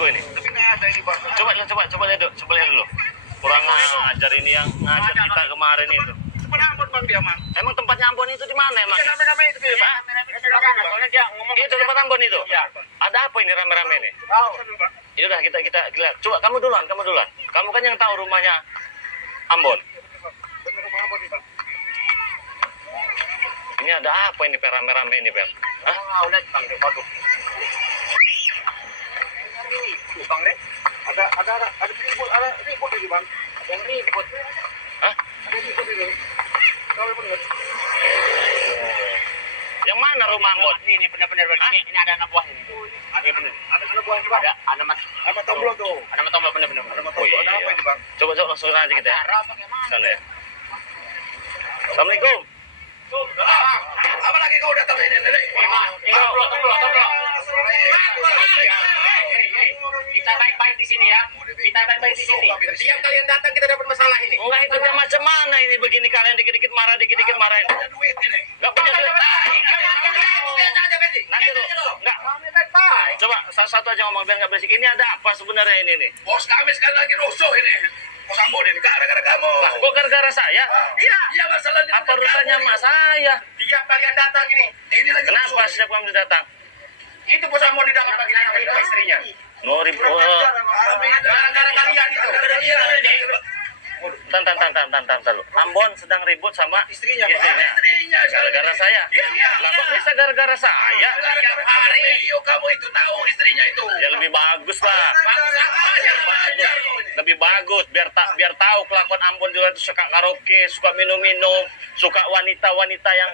Ringgo ini. Tapi nggak ada ini, Pak. Coba lihat dulu. Kurang ngajar ini yang ngajar kita kemarin itu. Cuma Ambon Bang dia, Mang. Emang tempatnya Ambon itu di mana emang? Iya, rame-rame itu, Pak. Soalnya dia ngomong Itu tempat Ambon itu. Iya. Ada apa ini rame-rame ini? Tahu, Pak. Yaudah kita lihat. Coba kamu duluan. Kamu kan yang tahu rumahnya Ambon. Bener rumah Ambon ini, Pak. Ini ada apa ini Per rame-rame ini Per? Hah? lihat Bang, waduh. Tuh, Bang, deh. Ada ribut ini, Bang. Yang ribut. Hah? Ada ribut ini. Tahu bener. Yang mana rumah Ambon? Ini benar-benar ini ada anak buah ini. Ada anak buah ini, Bang. Ada mat. Sama tombol tuh. Ada mat tombol benar-benar. Ada Oh, tombol. iya. Ada apa ini, Bang? Coba langsung aja kita ya. Cara bagaimana? Sana ya. Assalamualaikum. Apa lagi kau datang ini, Nenek? Tombol. Kita baik-baik di sini ya. Kita baik-baik di sini. Setiap kalian datang kita dapat masalah ini. Enggak itu dia macam mana ini begini kalian dikit-dikit marah Ada duit ini. Enggak punya duit. Nanti lu. Enggak. Coba satu aja ngomong biar enggak berisik. Ini ada apa sebenarnya ini nih? Bos kami sekali lagi rusuh ini. Bos Ambon ini gara-gara kamu. Lah, kok gara-gara saya? Iya masalahnya. Apa urusannya mak saya? Tiap kalian datang ini. Ini lagi Kenapa rusuh. setiap kami datang? Itu bos Ambon di dalam lagi nanya itu istrinya. Ribut. Gara-gara kalian itu. Gara-gara dia ini. Tan lu. Ambon sedang ribut sama Istrinya. istrinya. Gara-gara saya. Iya. Lah kok bisa gara-gara saya? Gara-gara hari. Iyo kamu itu tahu istrinya itu. Ya lebih bagus lah. Bagus apa aja. Wajar kau ini. Lebih bagus biar tahu kelakuan Ambon di luar itu suka karaoke, suka minum-minum, suka wanita-wanita yang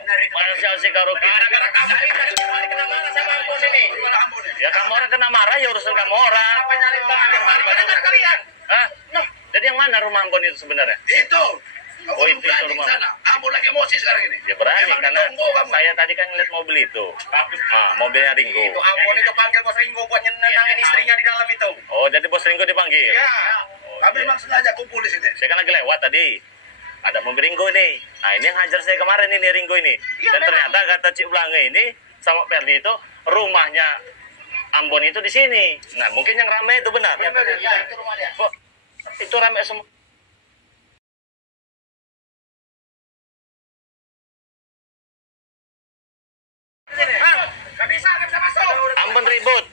asik karaoke. Gara-gara kamu ini dari kena marah sama Ambon ini. Ya kamu orang kena marah ya urusan kamu orang. Apa nyari tangan yang mana? Gara-gara kalian. Hah? Jadi yang mana rumah Ambon itu sebenarnya? Itu. Oh, itu berani rumah. sana. Ambon lagi emosi sekarang ini. Ya berani Emang karena ditunggu kamu. saya tadi kan ngeliat mobil itu. Mobilnya Ringgo. Itu Ambon itu panggil bos Ringgo buat nyenengin istrinya di dalam itu. Oh, jadi bos Ringgo dipanggil? Ya. Oh, Kami iya. memang sengaja kumpul di sini. Saya kan lagi lewat tadi. Ada mobil Ringgo nih. Nah, ini yang hajar saya kemarin ini Ringgo ini. Dan ternyata kata Cik Blange ini sama Perdi itu rumahnya Ambon itu di sini. Nah, mungkin yang ramai itu benar. Benar, Ya, itu rumah dia. Kok itu ramai semua? Gak bisa masuk. Ambon ribut.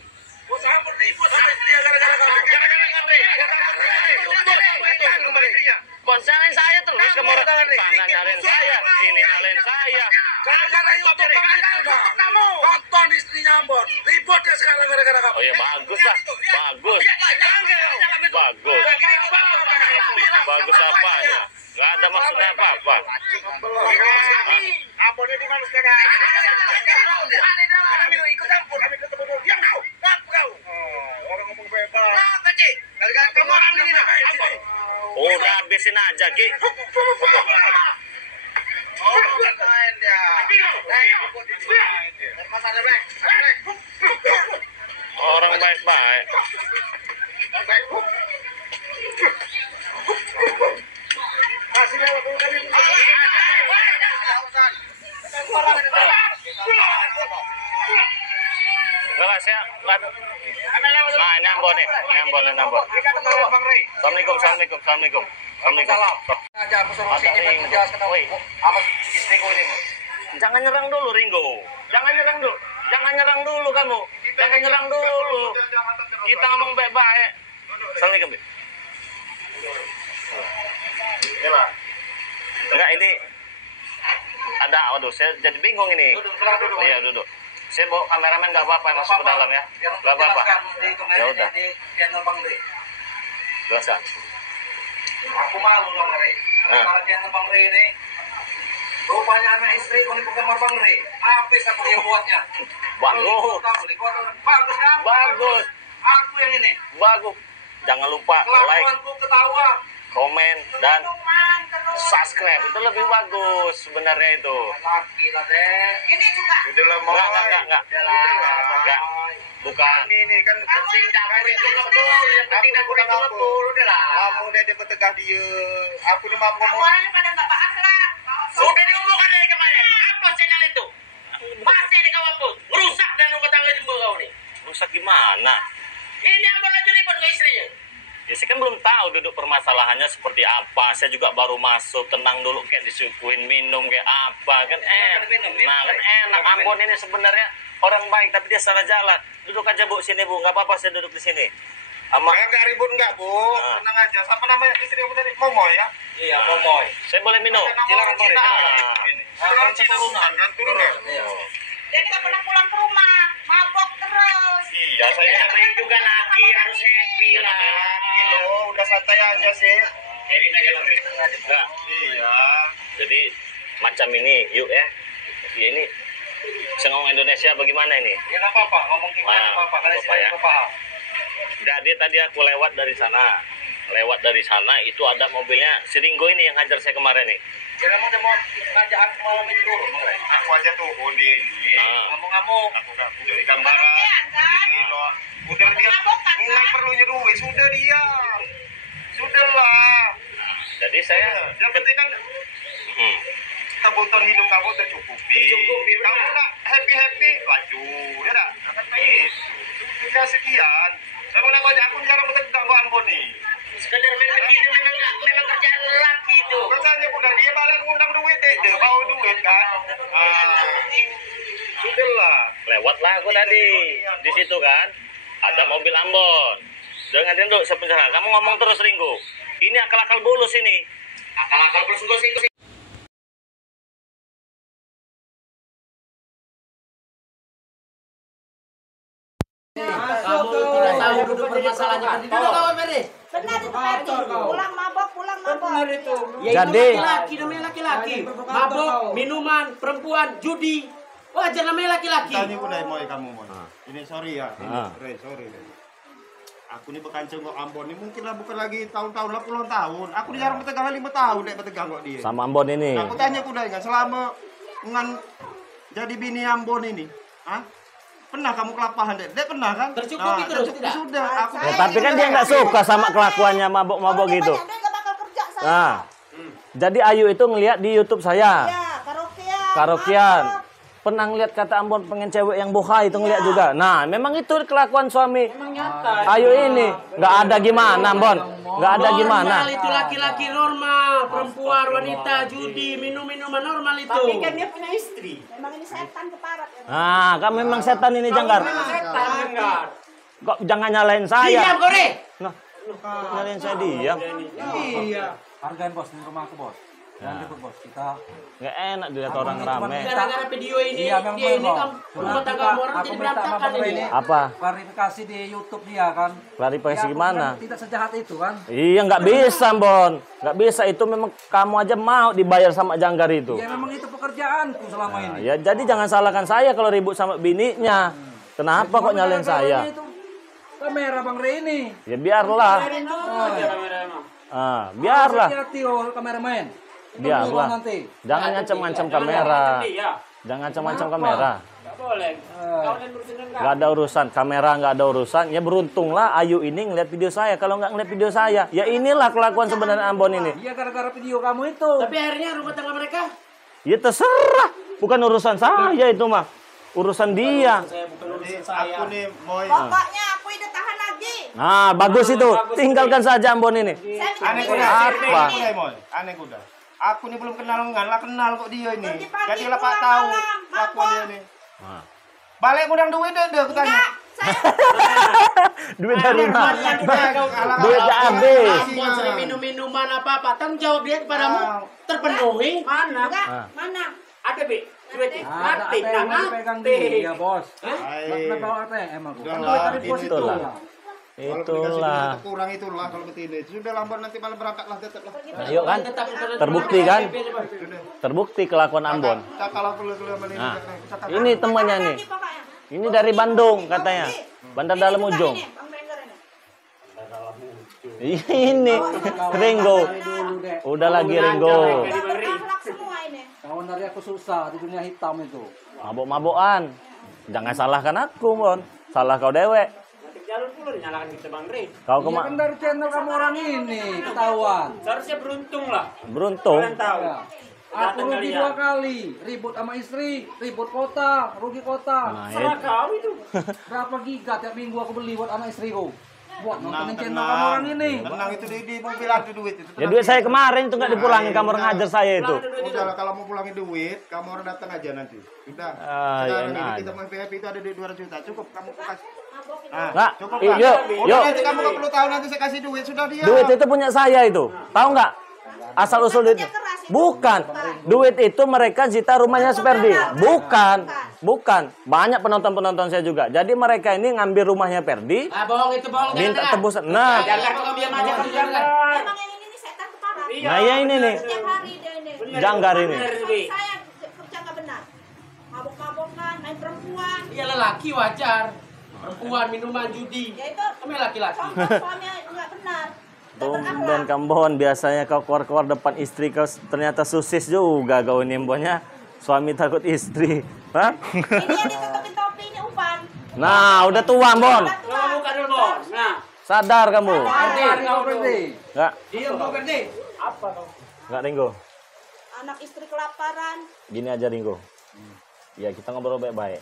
Bos Ambon ribut sama istrinya gara-gara kamu. Gara-gara Andre. Kok nyalain saya terus kamu orang sana nyalain saya, sini nyalain saya. Gara-gara YouTube kamu. Nonton istrinya Ambon. Ribut ya sekarang gara-gara kamu. Oh ya bagus lah, bagus. Bagus. Bagus apanya? Gak ada maksudnya apa-apa. Ambon ini mana sekarang? Kami ikut campur, kami ketemu dulu. Diam kau, ngaku kau. Orang ngomong bebas. Nah, Kaci. Gara-gara kamu orang ini nak. Ambon. Udah habisin aja Ki. Oh, main dia. Orang baik-baik. Kasih lewat dulu kami. Enggak, saya enggak ada. Nah, ini Ambon nih. Ini Ambon. Assalamualaikum. Aja aku suruh Ada Ringgo. Woi. apa istriku ini. Jangan nyerang dulu Ringgo. Jangan nyerang dulu kamu. Jangan nyerang dulu. Kita ngomong baik-baik. Assalamualaikum. Bi. Inilah. Enggak ini ada, waduh saya jadi bingung ini. Duduk. Iya duduk. Saya bawa kameramen nggak apa-apa masuk ke dalam ya. Nggak apa-apa. Ya udah. Jelaskan. Aku malu loh Mari. Kalau dia Bang Re ini. Rupanya anak istri kau ini bukan Bang Re. Habis aku yang buatnya. Bagus. Bagus kan? Bagus. Aku yang ini. Bagus. Jangan lupa like, Kelakuanku ketawa. komen dan subscribe. Itu lebih bagus sebenarnya itu. Laki lah deh. Ini juga. Udah lah mau. Enggak. Bukan. Ini kan penting dapur itu ngebul. Yang penting dapur itu ngebul. Udah lah. Kamu udah dia bertegah dia. Aku nih mau ngomong. Orangnya pada nggak berakhlak. Sudah diumumkan dari kemarin. Apa channel itu? Masih ada kawan pun. Rusak dan rumah tangga jembel kau nih. Rusak gimana? Ini Ambon lagi ribut ke istrinya. Ya saya kan belum tahu duduk permasalahannya seperti apa. Saya juga baru masuk, tenang dulu kayak disuguhin minum kayak apa kan Nah kan enak Ambon ini sebenarnya orang baik tapi dia salah jalan. Duduk aja Bu sini Bu, nggak apa-apa saya duduk di sini. Nggak ribut nggak Bu, tenang aja. Apa namanya istri aku tadi? Momoy ya? Iya Momoy. Saya boleh minum? Silakan Bang. Orang Cina bukan kan turun ya? Dia nggak pernah pulang ke rumah, mabok terus. Iya saya Namanya juga laki harus happy lah. Udah santai aja sih. Jadi aja Bang Rey. Enggak. Iya. Jadi macam ini yuk ya. Ya ini saya ngomong Indonesia bagaimana ini? Ya nggak apa-apa, ngomong gimana nggak apa-apa. Karena Apa ya? saya paham. Jadi tadi aku lewat dari sana. Lewat dari sana itu ada mobilnya si Ringo ini yang hajar saya kemarin nih. Ya memang dia mau ngajak aku malam ini turun, Bang Rey. Aku aja turun di ini. Ngamuk-ngamuk. Aku nggak punya ikan barang. Udah dia nggak perlunya duit, sudah dia. Sudahlah. Jadi saya Yang penting kan kebutuhan hidup kamu tercukupi. Kamu nak happy laju, ya tak? Akan baik. Sudah sekian. Saya mau nanya aku jarang bertegang kok Ambon nih. Sekedar memang itu memang kerjaan laki itu. Katanya udah dia balik ngundang duit deh, bawa duit kan. Sudahlah. lewatlah aku tadi di situ kan ada mobil Ambon. Jangan dulu sebentar. Kamu ngomong terus Ringo. Ini akal-akal bulus ini. Akal-akal plus singgung. Kamu tidak tahu duduk permasalahannya. Tidak tahu Mary. Benar itu Ferdi. Pulang mabok. Jadi laki-laki namanya laki-laki. Mabok, minuman, perempuan, judi. Wajar namanya laki-laki. Tanya udah mau kamu mau. Ini sorry ya. Ini sorry. Aku ini bekanceng kok Ambon ini mungkin lah bukan lagi tahun-tahun lah puluhan tahun. Aku di jarang bertegang 5 tahun dek bertegang kok dia. Sama Ambon ini. Aku tanya udah enggak selama ngan jadi bini Ambon ini. Hah? Pernah kamu kelapahan dek? Dek pernah kan? Tercukupi terus, tercukupi tidak? sudah. Aku Ya, tapi kan dia nggak suka sama kelakuannya mabok-mabok gitu. Dia nggak bakal kerja saya. Nah, jadi Ayu itu ngelihat di YouTube saya. Ya, karaokean. Karaokean. mabok. Pernah ngeliat kata Ambon pengen cewek yang bohai itu ngeliat juga. Nah, memang itu kelakuan suami Ayu ini. Nggak ada gimana, Ambon. Nggak ada gimana. Normal itu laki-laki normal, perempuan, wanita, judi, minum-minuman normal itu. Tapi kan dia punya istri. Memang ini setan keparat. Nah, kan memang setan ini Janggar. Setan enggak. Kok jangan nyalain saya. Diam Kore. Nah, kok nyalain saya diam. Iya. Hargain bos di rumah aku bos. Jangan ribut bos. Kita Nggak enak dilihat orang rame. Gara-gara video ini, Iya, memang dia ini benar, kan Bang. rumah tangga orang Aku jadi minta berantakan sama Bang ini. Rey Apa? klarifikasi di YouTube dia kan. Klarifikasi Ya, aku gimana? kan tidak sejahat itu kan. Iya, nggak bisa, Bon. Nggak bisa. Itu memang kamu aja mau dibayar sama Janggar itu. Ya memang itu pekerjaanku selama ini. Ya, jadi jangan salahkan saya kalau ribut sama bininya. Kenapa kok nyalain saya? Itu kamera Bang Rey ini. Ya biarlah. Biarlah. Hati-hati oh kameramen. Biarlah. Nanti. Jangan ngancam-ngancam kamera. Jangan ngancam-ngancam kamera. Nggak ada urusan. Kamera nggak ada urusan. Ya beruntunglah Ayu ini ngeliat video saya. Kalau nggak ngeliat video saya, ya inilah kelakuan sebenarnya Ambon ini. Iya gara-gara video kamu itu. Tapi akhirnya rumah tangga mereka Ya terserah. Bukan urusan saya itu mah. Urusan dia. aku nih mau Pokoknya aku ini tahan lagi. Nah, bagus itu. Tinggalkan saja Ambon ini. Saya aneh minta kuda. Apa? Aneh kuda mau. Aneh kuda. Aku nih belum kenal ngan lah kenal kok dia ini. Pagi-pagi Jadi lah Pak pulang tahu malam, kelakuan dia mabok. nih. Nah. Balik ngundang duit deh aku tanya. Enggak, saya Duit dari mana? Duit Duit habis. Ambon sering minum-minuman apa-apa. Tanggung jawab dia kepadamu terpenuhi. Mana? enggak, mana? Ada, Bi. Duit Ada ngerti, ATM yang dipegang dia bos. Nggak bawa ATM aku. Udah Kan lah, tadi bos ini itu. itulah. lah. Kalau dikasih Itulah. duit kurang itulah kalau begini. Sudah lambat nanti malah berangkat lah tetap lah. Ayo kan? Terbukti kan? Terbukti kelakuan Ambon. Kita kalau keluar mana Nah, ini. ini temannya nih. Lagi pokoknya. Ini dari Bandung katanya. Bandar Dalam Ini juga Ujung. ini, Bang Bender ini. Ini Ringo. Dulu deh. Udah lagi Ringo. Udah berakhlak semua ini. Kawan dari aku susah di dunia hitam itu. Mabok-mabokan. Jangan salahkan aku, Bon. Salah kau dewek. Jalur pula dinyalakan kita Bang Rey. Kau Iya kema kan dari channel kamu orang ini ketahuan. Seharusnya beruntung lah. beruntung. Kalian tahu. Ya. Aku rugi 2 kali. Ribut sama istri, ribut kota, rugi kota. Nah, kau itu. Berapa giga tiap minggu aku beli buat anak istriku? Buat nontonin channel Tenang, kamu orang ini. tenang itu di mobil ada duit itu. Ya duit saya kemarin tuh nggak dipulangin, kamu orang ngajar saya itu. Udah lah, kalau mau pulangin duit, kamu orang datang aja nanti. Udah. Ah, Sekarang iya, ini nah. kita mau happy itu ada duit 200 juta. Cukup kamu kasih. Nggak, Cukup yuk, kan? yuk. Udah nanti kamu nggak perlu tahu nanti saya kasih duit sudah dia. Duit itu punya saya itu. Tahu nggak? Asal usul duit. Bukan. Duit itu mereka zita rumahnya Perdi. Bukan. Banyak penonton-penonton saya juga. Jadi mereka ini ngambil rumahnya Perdi, Ah, bohong itu bohong. minta tebusan. Nah, Jangan kau diam aja kau jangan. Emang yang ini nih setan kepala. nah ya ini nih. Setiap hari dia ini. Janggar ini. Saya kerja nggak benar. Mabok-mabokan, main perempuan. Iya lelaki wajar. Perempuan, minuman, judi. Ya itu Kami laki-laki. suaminya nggak benar. Tumben Kambon, biasanya kau keluar-keluar depan istri kau ternyata susis juga kau ini mboknya. Suami takut istri. Hah? Ini yang ditutupin topi ini umpan. Nah, udah tua, Bon. Coba buka dulu, Bon. Nah, Sadar kamu. Kau berhenti. Enggak, diam kau Perdi. enggak Ringo. Anak istri kelaparan. Gini aja Ringo. Ya kita ngobrol baik-baik.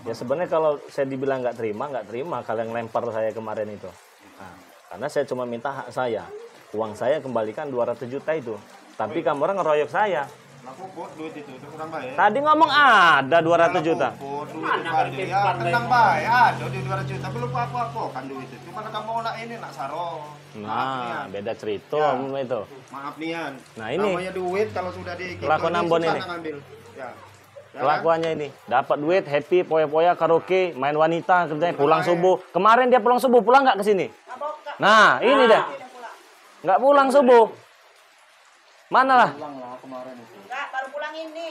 Ya sebenarnya kalau saya dibilang nggak terima kalian lempar saya kemarin itu. Nah, karena saya cuma minta hak saya. Uang saya kembalikan 200 juta itu. Tapi kamu orang ngeroyok saya. Aku buat duit itu kurang baik. Tadi ngomong ada 200 juta. Ya, tenang baik. Ada di 200 juta. Belum apa-apa kan duit itu. Cuma kamu nak ini nak saro. Nah, beda cerita Ya. itu. Maaf Nian. Nah, ini. Namanya duit kalau sudah di Kelakuan Ambon ini. Ngambil. Ya. Ya, Kelakuannya ini, dapat duit, happy, poya-poya, karaoke, main wanita, kerjanya pulang subuh. Kemarin dia pulang subuh, pulang nggak ke sini? Nah, ini deh. Nggak pulang subuh. Mana lah? Enggak, baru pulang ini.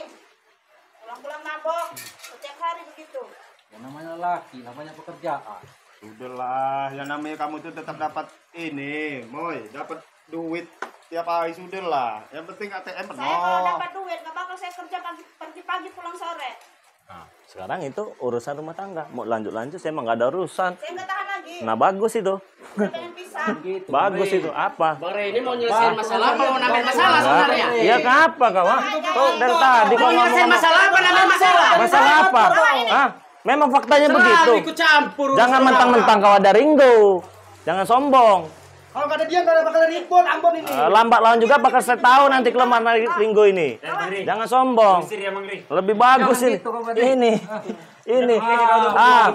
Pulang-pulang mabok. Setiap hari begitu. Ya namanya laki, namanya pekerjaan. Sudahlah, yang namanya kamu itu tetap dapat ini, Moy, dapat duit tiap hari sudahlah. Yang penting ATM penuh. Saya kalau dapat duit, nggak bakal saya kerja pagi pulang sore. Nah, sekarang itu urusan rumah tangga. Mau lanjut-lanjut, saya emang nggak ada urusan. Saya nggak tahan lagi. Nah, bagus itu. Saya pengen pisah. Bagus itu. Apa? Bang Rey ini mau nyelesain masalah apa mau nambah masalah sebenarnya? Iya, kenapa kau? Hah? Kau dari tadi kau Mau nyelesain ngomong masalah apa nambah masalah? masalah apa? Hah? Memang faktanya begitu. Selalu ikut campur. Jangan mentang-mentang kau ada Ringo. Jangan sombong. Kalau nggak ada dia nggak bakal ribut Ambon ini. Lambat laun juga bakal saya tahu nanti kelemahan Ringo ini. Jangan sombong. Lebih bagus ini. Ini.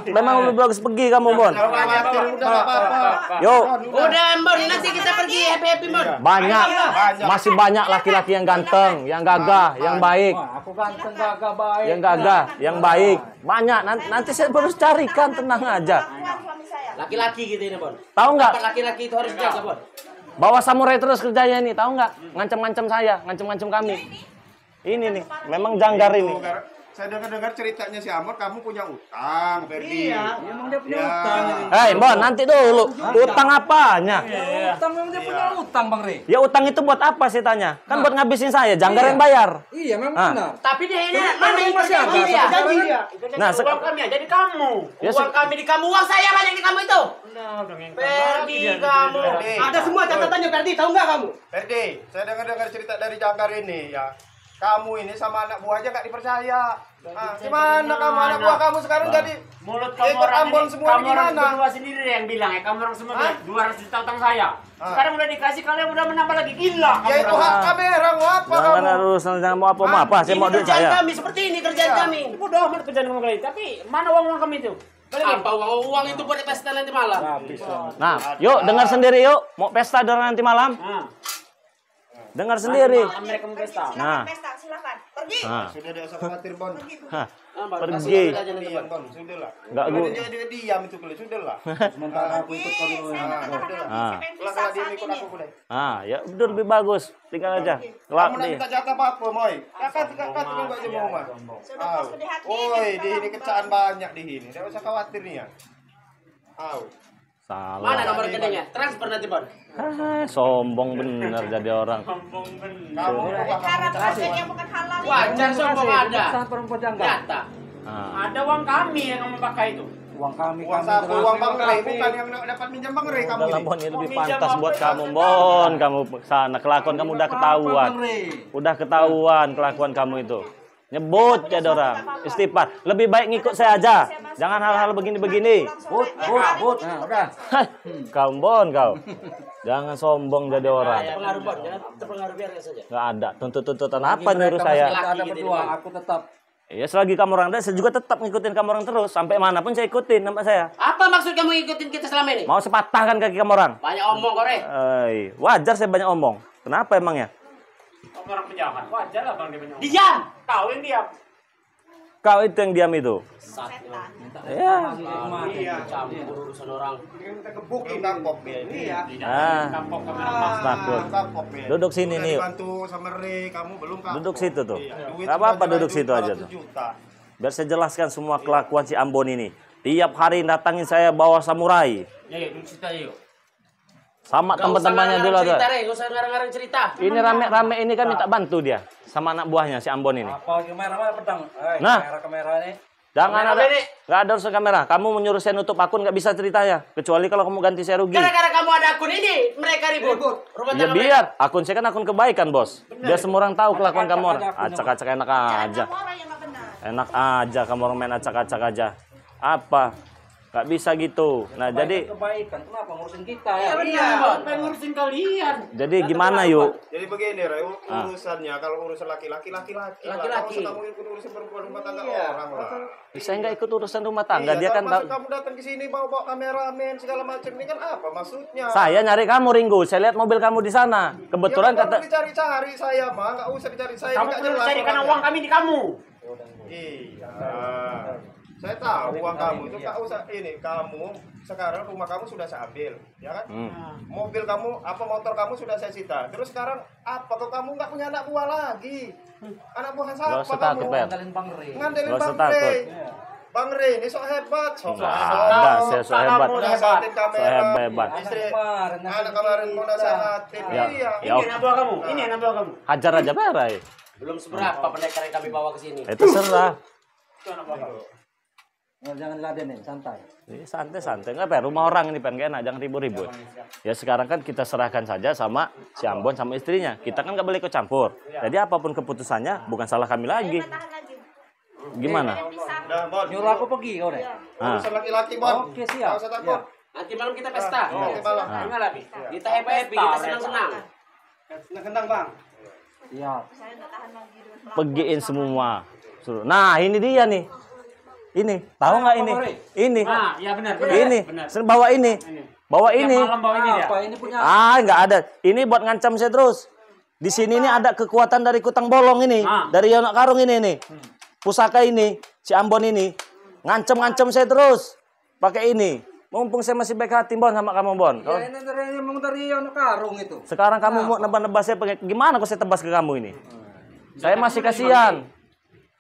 Memang lebih bagus pergi kamu, Bon. Udah apa-apa. Yuk. Udah, Bon, nanti kita pergi happy-happy, Bon. Banyak. Masih banyak laki-laki yang ganteng, yang gagah, yang baik. Wah, aku ganteng, gagah, baik. Yang gagah, yang baik. Banyak. Nanti saya harus carikan, tenang aja. Kuat suami saya. Laki-laki gitu ini, Bon. Tahu nggak? Dapat laki-laki itu harus jaga, Bon. Bawa samurai terus kerjanya ini, tahu nggak? Ngancam-ngancam saya, ngancam-ngancam kami. Ini nih, memang janggar ini. Saya dengar ceritanya si Amor, kamu punya utang, Ferdi. Iya, emang dia punya utang. Hei, Bon, nanti dulu. Utang apanya? Utang memang dia punya utang, Bang Rey. Ya utang itu buat apa sih tanya? Kan buat ngabisin saya, janggar yang bayar. Iya, memang Ah. benar. Tapi dia ini mana ikut masih ada, janji dia? janji dia. Nah, Uang kami ya, jadi kamu. Ya, Uang kami di kamu, uang saya banyak di kamu itu. Perdi kamu. Ada semua catatannya Perdi, tahu nggak kamu? Ferdi, saya dengar cerita dari janggar ini ya. Kamu ini sama anak buah aja nggak dipercaya. Gimana kamu anak buah kamu sekarang jadi Mulut kamu ikut orang Ambon ini, semua kamu ini orang gimana? berdua sendiri yang bilang ya, kamu orang semua bilang 200 juta utang saya. Sekarang udah dikasih, kalian udah menambah lagi, gila. Ya itu hak kamera, mau apa Jangan kamu? harus jangan mau apa, saya mau duit Kerjaan saya. kami seperti ini kerjaan kami. Bodoh amat kerjaan kamu kali, tapi mana uang kami itu? Apa uang itu buat pesta nanti malam? Nah, yuk dengar sendiri yuk. Mau pesta nanti malam? Dengar sendiri. Mereka mau pesta. Nah. Pesta, silakan. Pergi. Nah, Sudah dia usah khawatir, Bon. hah, Pergi. pergi. Diam, Bon, sudahlah. Nggak, Udah Bu. dia diam itu kali, sudahlah. Sementara aku ikut kau dulu. Saya nggak tahan lagi. Ah. Saya pengen Pulang pisah kalau dia saat ikut ini. aku boleh. Ah, ya udah lebih bagus. Tinggal aja. Kelak Kamu nak nih. minta jatah apa, Moy? Kakak tinggal aja mau, Mas. Sudah pas gede hati. Woi, di sini kecaan banyak di sini. Tidak usah khawatir nih ya. Au. Salah. Mana nomor rekeningnya? Transfer nanti, Bon. Sombong bener jadi orang. Kamu Cara pasien yang bukan halal. Wajar sombong ada. Sangat perempuan janggal. Nyata. Ah. Ada uang kami yang kamu pakai itu. Uang kami, Uang kami sapu, terus. uang Bang Rey, bukan yang dapat minjam Bang Rey kamu Udah ini. Bon, ini lebih pantas buat kamu Bon. Kamu sana kelakuan kamu udah ketahuan. Udah ketahuan kelakuan kamu itu. Nyebut jadi orang. Istighfar. Lebih baik ngikut saya aja. Jangan hal-hal begini-begini. But. Nah, udah. Kau Bon kau. Jangan sombong jadi orang. Terpengaruh Bon, jangan terpengaruh biarkan saja. Nggak ada tuntut-tuntutan apa nyuruh saya. Ada berdua, aku tetap. Ya selagi kamu orang ada, saya juga tetap ngikutin kamu orang terus. Sampai manapun saya ikutin nampak saya. Apa maksud kamu ikutin kita selama ini? Mau sepatahkan kaki kamu orang. Banyak omong kau, Re. Wajar saya banyak omong. Kenapa emangnya? Kamu orang penjahat. Wajar lah bang dia banyak. Diam. Kau yang diam. Kau itu yang diam itu. Setan. Ya. Campur urusan orang. Kita gebukin tangkop ya ini ya. Kampok kamera. Takut. Tangkop ya. Duduk sini Udah nih. dibantu sama Rey, kamu belum kapok. Duduk situ tuh. Iya, duit Gak apa-apa sudah duduk jual situ aja 200 tuh. juta. Biar saya jelaskan semua kelakuan si Ambon ini. Tiap hari datangin saya bawa samurai. Ya, duduk situ ayo. Sama teman-temannya dulu ada. Cerita, Re. Gak usah ngarang-ngarang cerita. Ini rame-rame ini kan minta bantu dia. Sama anak buahnya si Ambon ini. Apa kamera pedang? Nah. Kamera nih. Jangan Kamera ada. ini. Gak ada urusan kamera. Kamu menyuruh saya nutup akun gak bisa ceritanya. Kecuali kalau kamu ganti saya rugi. Gara-gara kamu ada akun ini, mereka ribut. Rumah Ya tangga biar. Akun saya kan akun kebaikan bos. Biar semua orang tahu kelakuan kamu orang. Acak-acak enak aja. Kamu orang yang nggak benar. Enak aja kamu orang main acak-acak aja. Apa? Gak bisa gitu. Nah jadi Kebaikan, kenapa ngurusin kita Iya ya? benar, Bon. Apa yang ngurusin kalian? jadi gimana yuk? Jadi begini Rey, urusannya kalau urusan laki-laki. Laki-laki. Kamu ikut urusan perempuan rumah tangga orang lah. Saya nggak ikut urusan rumah tangga. Dia Iya, kan maksud kamu datang ke sini bawa kameramen segala macam ini kan apa maksudnya? saya nyari kamu Ringgo. Saya lihat mobil kamu di sana. Kebetulan ya, kata dicari-cari saya mah, nggak usah dicari saya. Kamu nggak perlu jelas carikan orangnya. uang kami di kamu. Iya. Saya tahu uang kamu itu nggak usah ini. Kamu sekarang rumah kamu sudah saya ambil, ya kan? Mobil kamu, motor kamu sudah saya sita. Terus sekarang apa? Kok kamu nggak punya anak buah lagi? Anak buah Nggak siapa usah kamu? takut, Per. Ngandelin Bang Rey. Ngandelin Nggak usah Bang Rey. takut. Bang Rey ini sok hebat, sok Nggak ada. Saya so hebat. Mau nasehatin kamera. So hebat. Istri, Kemarin, anak kemarin mau nasehatin. Ya. Iya. Ya, Ini anak buah kamu. Ini anak buah kamu. hajar aja Perai. Belum seberapa pendekar yang kami bawa ke sini. Itu serah. Itu anak buah kamu. Jangan diladenin, santai. Ini santai-santai nggak Per. Rumah orang ini pengen enak, jangan ribut-ribut. Ya sekarang kan kita serahkan saja sama si Ambon sama istrinya. Kita kan nggak boleh ikut campur. Jadi apapun keputusannya bukan salah kami lagi. Tahan lagi. Gimana? Nah, Bon. Nyuruh aku pergi kau deh. Ah. Urusan laki-laki, Bon. Oke, siap. Nggak usah takut. Nanti malam kita pesta. Nanti malam. Dengar lagi. Kita happy-happy, kita senang-senang. Kentang, Bang. Siap. Saya nggak tahan lagi dengan pelaku. Pergiin semua. Suruh. Nah ini dia nih. Ini. Tahu nggak ini? Ini. Ah, ya benar. Ini. Benar. Bawa ini. Bawa Tiap ini. malam bawa ini dia. Apa ini punya? Nggak ada. Ini buat ngancam saya terus. Di sini ini ada kekuatan dari kutang bolong ini, dari Yonak Karung ini nih. Pusaka ini, si Ambon ini ngancam saya terus. Pakai ini. Mumpung saya masih baik hati Bon sama kamu Bon. Ya ini dari Yonak Karung itu. Sekarang kamu mau nebas-nebas saya pakai gimana kok saya tebas ke kamu ini? Saya masih kasihan.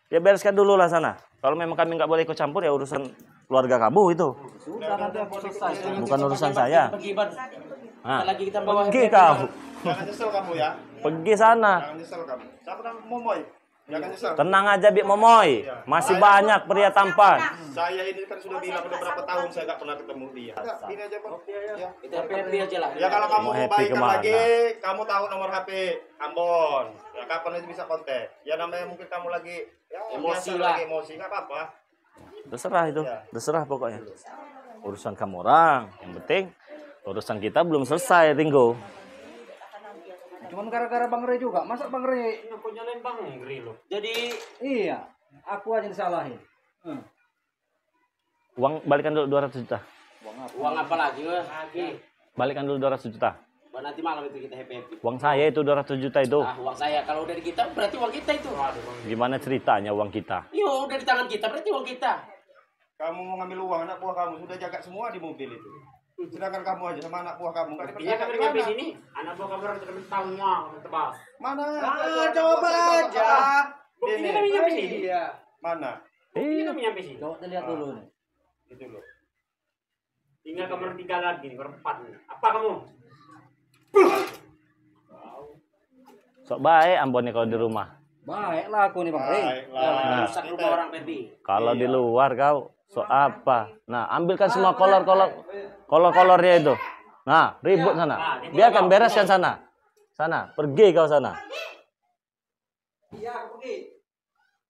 Ya bereskan dulu lah sana. Kalau memang kami nggak boleh ikut campur ya urusan keluarga kamu itu. Sudah nanti aku selesai. Bukan urusan saya. Pergi, Bon. Nah, Lagi kita bawa pergi kau. Jangan nyesel kamu ya. Pergi sana. Jangan nyesel kamu. Siapa nama Momoy? Jangan nyesel. Tenang aja Bik Momoy. Masih banyak pria tampan. Saya ini kan sudah bilang udah berapa tahun saya nggak pernah ketemu dia. Ini aja, Bang. Ya. Kita happy aja lah. Ya kalau kamu Mau mau happy baikan kemana? lagi, kamu tahu nomor HP Ambon. Ya kapan aja bisa kontak. Ya namanya mungkin kamu lagi ya, Emosi biasa lah. lagi emosi nggak apa-apa. Terserah itu. Terserah pokoknya. Urusan kamu orang. Yang penting urusan kita belum selesai, Ringo. Cuman gara-gara Bang Rey juga. Masa Bang Rey? Ini punya lain Bang Ngeri lo. Jadi Iya. Aku aja disalahin. Uang balikan dulu 200 juta. uang apa lagi? Lagi. Balikan dulu 200 juta. Nanti malam itu kita happy-happy. Uang saya itu 200 juta itu. Ah, uang saya kalau udah di kita berarti uang kita itu. Gimana ceritanya uang kita? Yo, udah di tangan kita berarti uang kita. Kamu mau ngambil uang anak buah kamu sudah jaga semua di mobil itu. Sedangkan kamu aja sama anak buah kamu nggak Dia dipercaya kami nyampe sini. Anak buah kamu orang terus tahunya tebas. Mana? Coba aja. Buktinya kami nyampe sini. Mana? Buktinya kami nyampe sini. Coba dilihat dulu nih. Itu loh. Tinggal kamar 3 lagi nih, berempat nih. Apa kamu? Sok baik Ambon nih kalau di rumah. Baiklah aku nih Bang Rey. Baiklah. Rusak rumah orang Perdi. Kalau di luar kau So apa? Nah, ambilkan semua kolor-kolornya itu. Nah, ribut sana. Biarkan bereskan sana. Sana, pergi kau sana. Iya, aku pergi.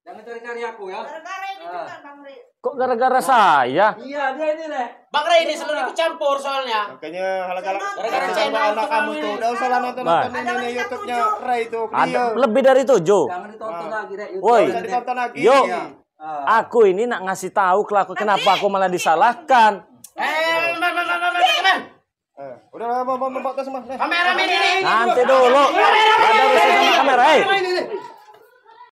Jangan cari-cari aku ya. Gara-gara ini juga Bang Ri. Kok gara-gara saya? Iya, dia ini deh. Bang Ray ini selalu ikut campur soalnya. Makanya halak-halak Gara-gara sama channel anak itu kamu kamu tuh. ini. Udah usah lah nonton-nonton ini YouTube-nya Ray itu. Ada lebih dari 7. Jangan ditonton lagi deh. Woi. Usah ditonton lagi. Yo. Iya. Aku ini nak ngasih tahu kelakuan kenapa aku malah disalahkan. Udah mau tas semua. Kamera ini. Nanti dulu. Ada urusan sama kamera,